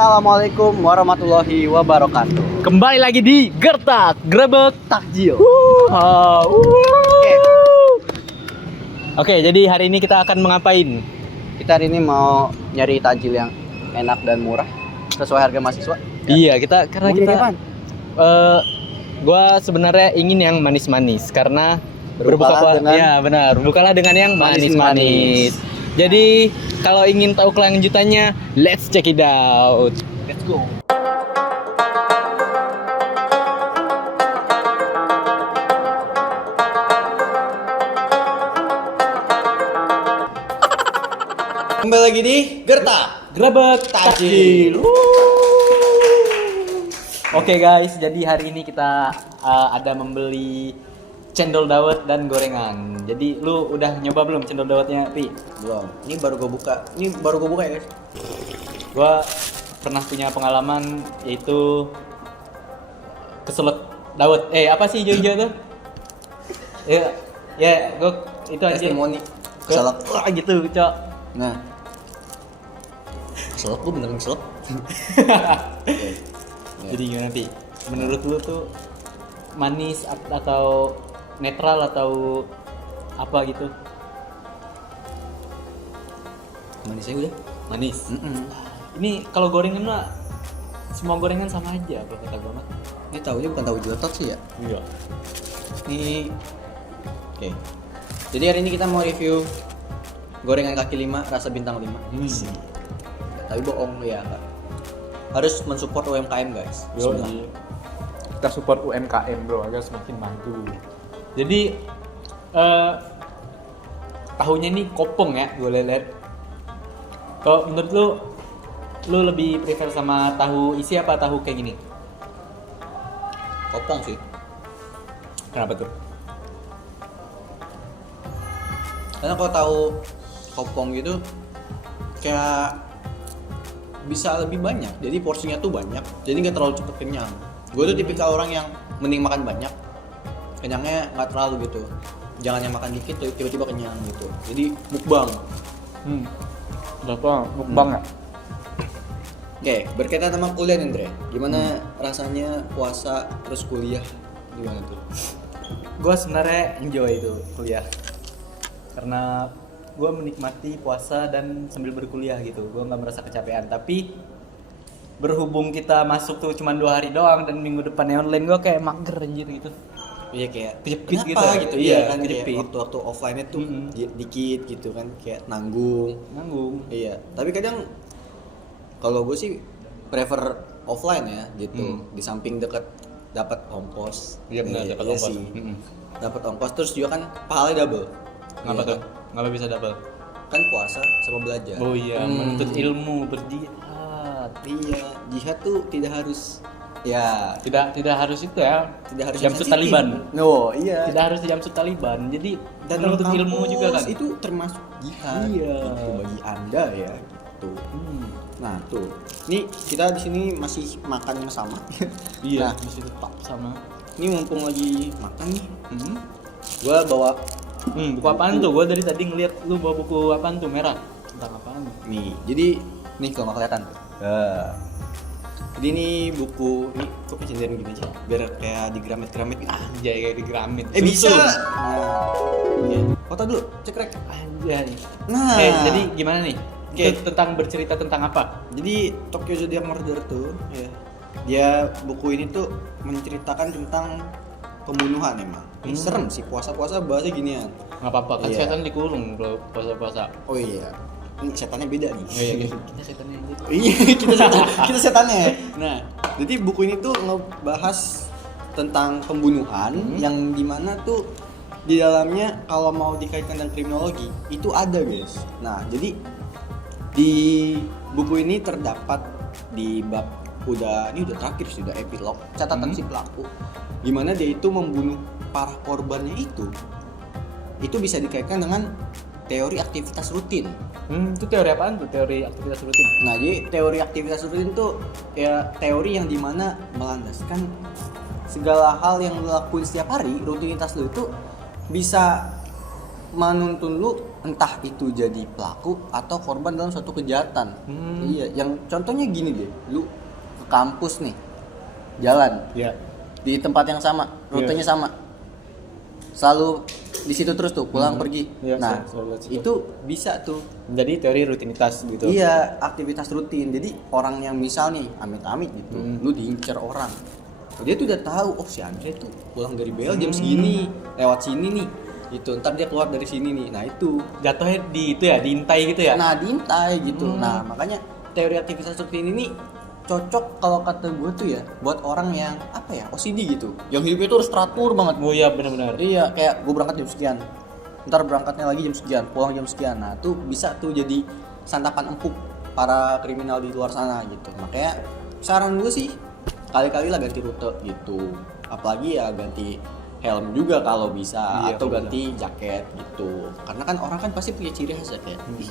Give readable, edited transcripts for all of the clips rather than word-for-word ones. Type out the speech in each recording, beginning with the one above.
Assalamualaikum warahmatullahi wabarakatuh. Kembali lagi di Gertak Grebek Takjil. Oke, jadi hari ini kita akan mengapain? Kita hari ini mau nyari takjil yang enak dan murah sesuai harga mahasiswa. Iya, karena Mau kita nyari apaan? gua sebenarnya ingin yang manis-manis karena Berbukalah dengan- Iya, benar. Berbukalah dengan yang Manis-manis. manis-manis. Jadi, kalau ingin tahu kelanjutannya, let's check it out. Let's go. Kembali lagi di Gertak Grebek Takjil. Oke guys, jadi hari ini kita ada membeli cendol dawet dan gorengan. Jadi lu udah nyoba belum cendol dawetnya, Pi? Belum. Ini baru gue buka. Ya, guys. Gua pernah punya pengalaman yaitu keselak dawet. Apa sih hijau-hijau tuh? Ya, gua itu aja. Testimoni. Keselak. Wah, gitu, Cok. Nah. Keselak gue beneran keselak. Jadi gimana, Pi? Menurut lu tuh manis atau netral atau apa gitu? Manisnya udah. Manis. Ini kalau gorengan mah semua gorengan sama aja kalau kata gua mah. Ini tahunya bukan tahu jotot sih ya. Iya. Ini oke. Jadi hari ini kita mau review gorengan kaki 5 rasa bintang 5. Tapi bohong ya, Kak. Harus mensupport UMKM, guys. Bismillah. Kita support UMKM bro agar semakin maju. Jadi tahunya ini kopong ya, gue lihat. Kalau menurut lu lebih prefer sama tahu isi apa tahu kayak gini? Kopong sih. Kenapa tuh? Karena kalau tahu kopong gitu kayak bisa lebih banyak. Jadi porsinya tuh banyak. Jadi nggak terlalu cepet kenyang. Gue tuh tipikal orang yang mending makan banyak, kenyangnya nggak terlalu gitu. Jangan yang makan dikit tuh tiba-tiba kenyang gitu. Jadi mukbang. Berapa mukbang ya? Oke, berkaitan sama kuliah nih, Andre. Gimana rasanya puasa terus kuliah? Gimana tuh? Gue sebenarnya enjoy itu kuliah karena gue menikmati puasa dan sambil berkuliah gitu. Gue nggak merasa kecapean. Tapi berhubung kita masuk tuh cuma 2 hari doang dan minggu depannya online, gue kayak mager anjir gitu. Iya kayak Kejepit kenapa gitu. gitu, Iya, iya kan kejepit. kayak waktu-waktu offline-nya tuh dikit gitu kan kayak nanggung. Iya, tapi kadang kalau gue sih prefer offline ya gitu. Di samping deket dapat ongkos. Iya benar, dapat iya ongkos. sih. Dapat ongkos terus juga kan pahalanya double. Ngapa Iya tuh? Ngapa bisa double? Kan puasa sama belajar. Oh iya, menuntut ilmu, berjihad. Iya, jihad tuh tidak harus ya Tidak harus itu ya. tidak harus Jamsut sensitif. Taliban. No, iya. Tidak harus jamsut Taliban. Jadi Dan menuntut dalam ilmu kampus juga kan. itu termasuk jihad. Iya. Itu bagi Anda ya gitu. Nah, tuh. Ini kita di sini masih makan yang sama. Iya, Nah, masih tetap sama. ini mumpung lagi makan nih. Gua bawa Buku apaan tuh? Gue dari tadi ngeliat lu bawa buku apaan tuh, merah. Tentang apaan? nih. Jadi nih kalau nggak kelihatan tuh. Jadi ini buku ini kok pindahin gini aja biar kayak digramit-gramit gitu. Anjay, kayak di Gramet. Bisa. Susu. Nah. Iya. Foto dulu, cekrek. Anjay. Nah. Jadi gimana nih? Oke. Itu tentang bercerita tentang apa? Jadi Tokyo Zodiac Murder tuh ya. Dia buku ini tuh menceritakan tentang pembunuhan emang. Ini serem sih puasa-puasa bahasa ginian. Nggak apa-apa, kan Iya. setan dikurung bro, puasa-puasa. Oh iya. Ini setannya beda nih. Oh iya, kita setannya aja. Oh iya, kita setannya. Nah, jadi buku ini tuh ngebahas tentang pembunuhan yang dimana tuh di dalamnya kalau mau dikaitkan dengan kriminologi itu ada guys. Nah, jadi di buku ini terdapat di bab ini udah terakhir sih, udah epilog catatan si pelaku gimana dia itu membunuh para korbannya itu bisa dikaitkan dengan teori aktivitas rutin. Itu teori apaan tuh? Teori aktivitas rutin? Nah, jadi teori aktivitas rutin itu ya teori yang dimana melandaskan segala hal yang lo lakuin setiap hari, rutinitas lo itu bisa menuntun lu entah itu jadi pelaku atau korban dalam suatu kejahatan. Iya, yang contohnya gini deh, lu ke kampus nih, jalan Iya. di tempat yang sama, rutenya sama, selalu di situ terus tuh pulang pergi. Iya, Nah selalu di situ. itu bisa tuh. Jadi teori rutinitas gitu. Iya, aktivitas rutin. Jadi orang yang misal nih amit-amit gitu, lu diincar orang, dia tuh udah tahu, oh si Andre tuh pulang dari BL jam segini, lewat sini nih, gitu. Ntar dia keluar dari sini nih. Nah itu, Jatuhnya di itu ya, diintai gitu ya. nah diintai gitu. Nah makanya teori aktivitas rutin ini cocok kalau kata gue tuh ya buat orang yang apa ya, OCD gitu, yang hidupnya tuh harus teratur banget. Oh iya benar-benar. Iya, kayak gue berangkat jam sekian, ntar berangkatnya lagi jam sekian, pulang jam sekian. Nah tuh bisa tuh jadi santapan empuk para kriminal di luar sana gitu. Makanya saran gue sih kali-kali lah ganti rute gitu, apalagi ya ganti helm juga kalau bisa, Iya, atau bener. ganti jaket gitu. Karena kan orang kan pasti punya ciri khas ya, kayak "Ih,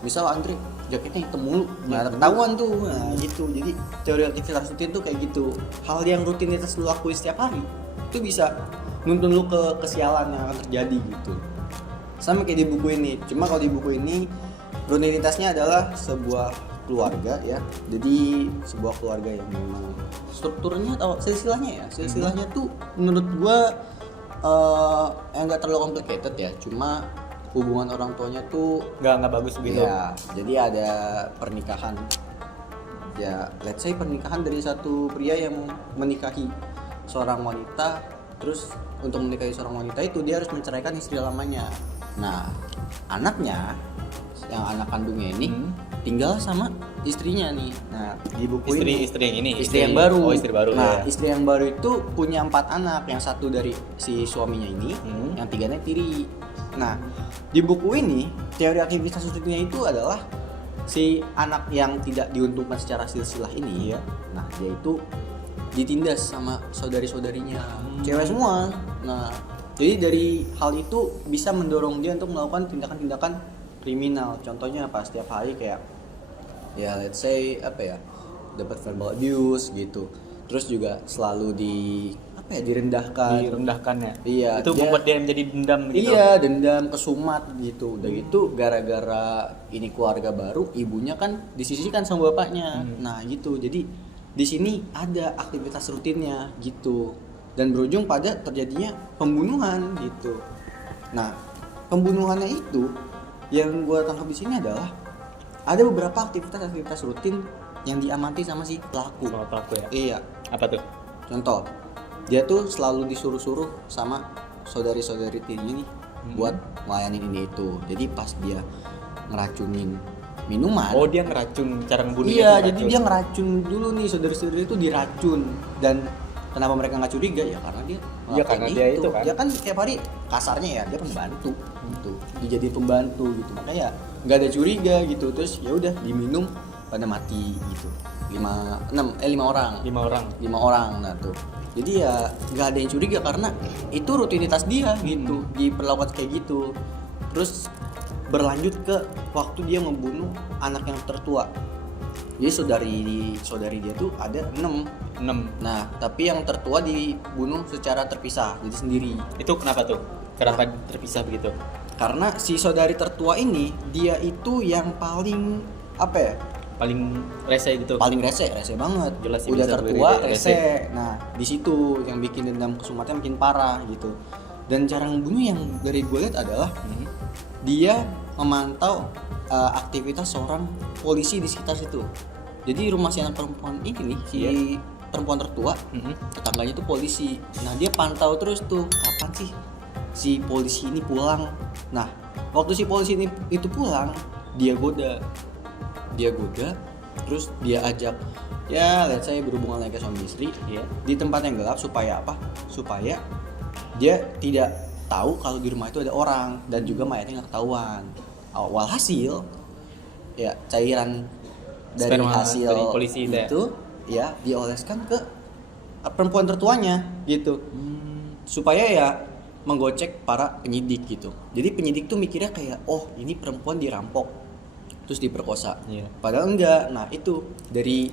misal Andre jaketnya hitam mulu, nah ketahuan tuh." Nah gitu, jadi teori aktivitas rutin tuh kayak gitu. Hal yang rutinitas lu lakuin setiap hari itu bisa nuntun lu ke kesialan yang akan terjadi gitu. Sama kayak di buku ini, cuma kalau di buku ini rutinitasnya adalah sebuah keluarga ya. Jadi sebuah keluarga yang memang strukturnya atau silsilahnya tuh menurut gua yang nggak terlalu complicated ya, cuma hubungan orang tuanya tuh Nggak bagus gitu. ya, jadi ada pernikahan ya, let's say pernikahan dari satu pria yang menikahi seorang wanita, terus untuk menikahi seorang wanita itu dia harus menceraikan istri lamanya. Nah anaknya, yang anak kandungnya ini tinggal sama istrinya nih. Nah di buku ini Istri yang ini. istri yang baru. Oh, istri baru. Nah, ya. istri yang baru itu punya 4 anak, yang satu dari si suaminya ini, yang 3-nya tiri. Nah, di buku ini teori aktivitas rutinnya itu adalah si anak yang tidak diuntungkan secara silsilah ini ya. Nah, dia itu ditindas sama saudari-saudarinya, cewek semua. Nah, jadi dari hal itu bisa mendorong dia untuk melakukan tindakan-tindakan kriminal. Contohnya apa? Setiap hari kayak ya let's say apa ya, dapat verbal abuse gitu, terus juga selalu direndahkan. Direndahkan ya. Iya, Itu dia- membuat dia menjadi dendam gitu. Iya, dendam, kesumat gitu. Udah gitu gara-gara ini keluarga baru, ibunya kan disisihkan sama bapaknya. Nah gitu, jadi di sini ada aktivitas rutinnya gitu, dan berujung pada terjadinya pembunuhan gitu. Nah pembunuhannya itu yang gue tangkap di sini adalah ada beberapa aktivitas rutin yang diamati sama si pelaku. Sama pelaku ya. Iya, Apa tuh? contoh dia tuh selalu disuruh-suruh sama saudari-saudari tirinya nih buat ngelayanin ini itu. Jadi pas dia ngeracunin minuman, Oh, dia ngeracun cara ngebunuhnya. iya, tuh jadi dia ngeracun dulu nih, saudari-saudari itu diracun. Dan kenapa mereka nggak curiga ya, karena dia Iya, karena dia itu kan. dia kan tiap hari kasarnya ya dia pembantu gitu, dijadiin pembantu gitu, makanya ya nggak ada curiga gitu. Terus ya udah diminum pada mati gitu, 5 orang. 5 orang. Nah tuh, jadi ya nggak ada yang curiga karena itu rutinitas dia gitu, diperlakukan kayak gitu. Terus berlanjut ke waktu dia membunuh anak yang tertua. Jadi saudari dia tuh ada 6. 6. Nah tapi yang tertua dibunuh secara terpisah, jadi sendiri. Itu kenapa tuh? Kenapa terpisah begitu? Karena si saudari tertua ini dia itu yang paling apa ya, Paling rese gitu. paling rese banget. Jelas sih Udah bisa tertua berdiri, rese. Nah di situ yang bikin dendam kesumatnya makin parah gitu. Dan cara ngebunuh yang dari gue lihat adalah dia memantau aktivitas seorang polisi di sekitar situ. Jadi rumah si anak perempuan ini nih, si perempuan tertua, tetangganya tuh polisi. Nah dia pantau terus tuh kapan sih si polisi ini pulang. Nah waktu si polisi ini itu pulang, dia goda, terus dia ajak ya let's say berhubungan lagi suami istri di tempat yang gelap. Supaya apa? Supaya dia tidak tahu kalau di rumah itu ada orang, dan juga mayatnya nggak ketahuan. Walhasil ya cairan dari Sperma hasil dari polisi itu ya dioleskan ke perempuan tertuanya gitu, supaya ya menggocek para penyidik gitu. Jadi penyidik tuh mikirnya kayak, oh ini perempuan dirampok terus diperkosa. Padahal enggak. Nah itu dari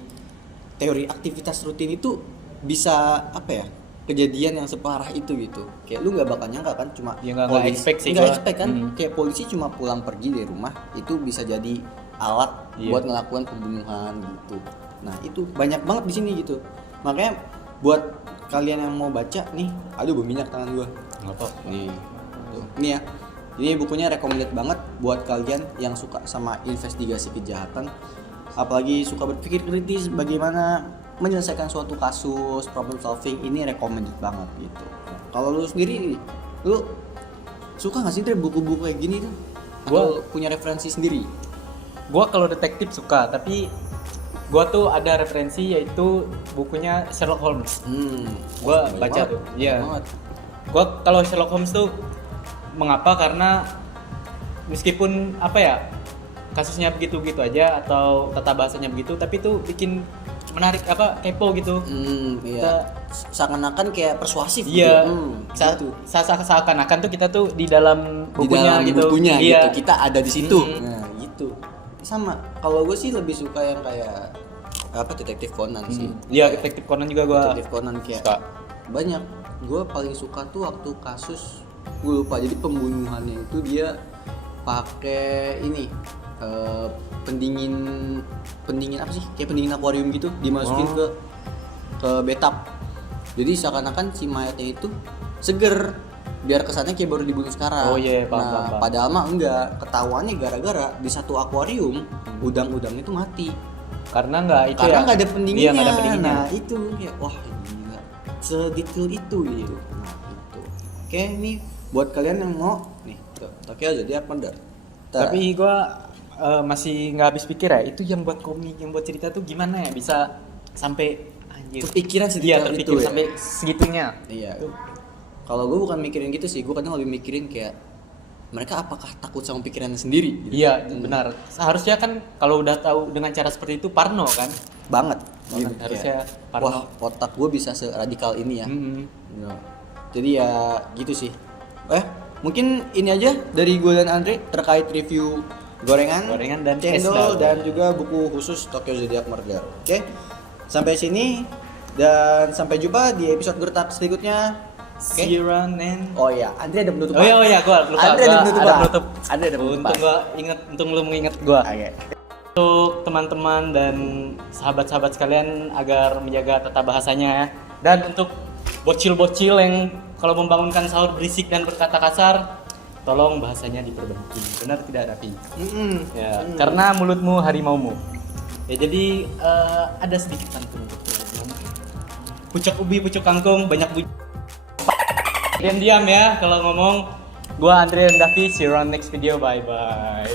teori aktivitas rutin itu bisa apa ya, kejadian yang separah itu gitu. Kayak lu nggak bakal nyangka kan cuma Ya, nggak expect sih nggak gua. expect kan kayak polisi cuma pulang pergi dari rumah itu bisa jadi alat Iya. buat ngelakuin pembunuhan gitu. Nah itu banyak banget di sini gitu. Makanya buat kalian yang mau baca nih, aduh berminyak tangan gua. Apa? Nih, tuh. Ini ya. Ini bukunya recommended banget buat kalian yang suka sama investigasi kejahatan, apalagi suka berpikir kritis bagaimana menyelesaikan suatu kasus, problem solving, ini recommended banget gitu. Kalau lu sendiri, lu suka nggak sih Dre, buku-buku kayak gini tuh? Atau punya referensi sendiri? Gua kalau detektif suka, tapi gua tuh ada referensi yaitu bukunya Sherlock Holmes. Gua banyak baca banget, tuh. Iya. banyak banget. Gua kalau Sherlock Holmes tuh mengapa, karena meskipun apa ya, kasusnya begitu-begitu aja atau tata bahasanya begitu, tapi tuh bikin menarik, apa, kepo gitu. Iya. Seakan-akan kayak persuasif Iya. gitu. Seakan-akan tuh kita tuh di dalam Di bukunya dalam gitu. bukunya Iya. gitu, kita ada di situ. Mm-mm. Nah, gitu. Sama. Kalau gue sih lebih suka yang kayak apa, detektif Conan sih. Iya, detektif Conan juga gua Detektif Conan kayak suka. banyak. Gue paling suka tuh waktu kasus, gue lupa, jadi pembunuhannya itu dia pakai ini pendingin apa sih, kayak pendingin akuarium gitu, dimasukin ke bathtub. Jadi seakan-akan si mayatnya itu seger, biar kesannya kayak baru dibunuh sekarang. Oh iya, paham. Padahal mah enggak, ketahuannya gara-gara di satu akuarium udang-udang itu mati Karena nggak itu karena ya. nggak ada pendinginnya. Iya, nggak ada pendinginnya. Nah itu kayak wah gila, sedetail itu gitu. Nah itu. Oke, ini buat kalian yang mau nih, Tokyo jadi apa enggak? Tapi gua masih nggak habis pikir ya, itu yang buat komik, yang buat cerita tuh gimana ya bisa sampai anjir. kepikiran Iya, sedetail terpikir itu ya. sampai segitunya. Iya. Kalau gue bukan mikirin gitu sih, gue kadang lebih mikirin kayak mereka apakah takut sama pikirannya sendiri? Gitu. Iya, benar. Seharusnya kan kalau udah tahu dengan cara seperti itu parno kan. Banget. Banget, harusnya parno. Wah, otak gue bisa seradikal ini ya. Ya. Jadi ya gitu sih. Mungkin ini aja dari gue dan Andre terkait review gorengan Dan cendol es dan juga buku khusus Tokyo Zodiac Murder. Oke. Sampai sini dan sampai jumpa di episode gertak selanjutnya. Oke. See you around and Oh iya, Andre ada penutupan. Oh iya, gua lupa. Andre ada Gua penutupan. ada penutup. Andre ada penutupan. Untung gua inget, untung lu mengingat gua. Oke. Untuk teman-teman dan sahabat-sahabat sekalian agar menjaga tata bahasanya ya. Dan untuk bocil-bocil yang kalau membangunkan sahur berisik dan berkata kasar, tolong bahasanya diperbaiki. Benar tidak, Raffi? Ya, karena mulutmu harimaumu. Ya jadi ada sedikit pantun untuk teman-teman. Pucuk ubi, pucuk kangkung, banyak diam-diam ya kalau ngomong. Gua Andre dan Davi, see you on next video, bye bye.